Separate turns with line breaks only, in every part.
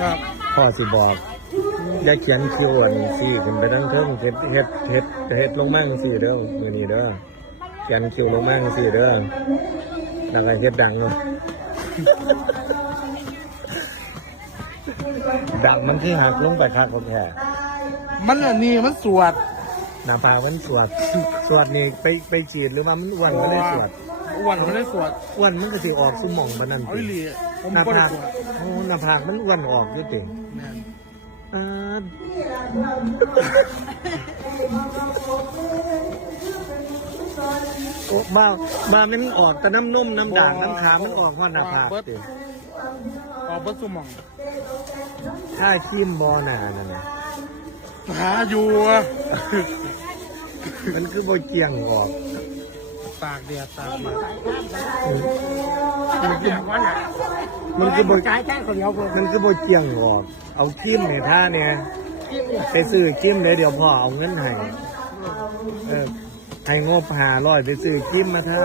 ครับ
พ่อสิบอกอย่าเขียนคิวอันสี่ขึ้นไปทั้งเทิงเฮ็ดเฮ็ดเฮ็ดเฮ็ดลงมาจังสี่เด้อมือนี้เด้อเขียนคิวลงมาจังสี่เด้อแล้วก็เฮ็ดดังเนาะดังมันที่หักลงไปคักคนแค่
มันอันนี้มันสวด
หน้าผากมันสวดสวดนี่ไปไปฉีดหรือว่ามันอ้วนก็เลยสวด
อ้วนมันได้สวด
อ้วนมันก็สิออกสมองปานนั้น
เอา
ติ
อีหลีผม
หน้า
ก็ได้
ผาก
สวด
โอ้หน้าผากมันอ้วนออกอยู่ติ
แม่น
อ่าโอ้บ้าบ้ามันออกแต่น้ำนมน้ำด่างน้ำขามันออกเพราะหน้าผากติ
ออกเบิดสมอง
ถ้าขี้มบอหนานั่นน่ะ
หาอยู่อะ
มันคือโบเจียงออก
ตากแดดตากแดด
มันคือมันคือโบจ่ายแค่คนเดียวมันคือโบเจียงออกเอาขี้มเนี่ยท่าเนี่ยไปซื้อขี้มเลยเดี๋ยวพ่อเอาเงินให้เออให้งบหาร้อยไปซื้อขี้มมาท่า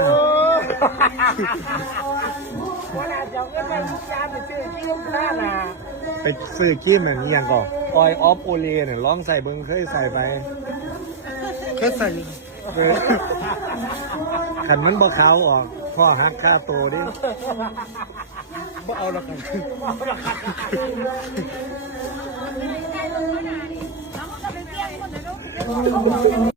ไปซื้อขี้มันนี่ยังก่อนออยออฟโอเลเนี่ยลองใส่เบิ้งเคยใส่ไป
เคยใส่
เออ ขันมันบ่ขาวออกพ่อหักค่าตัวดิ
บ่เอาละกัน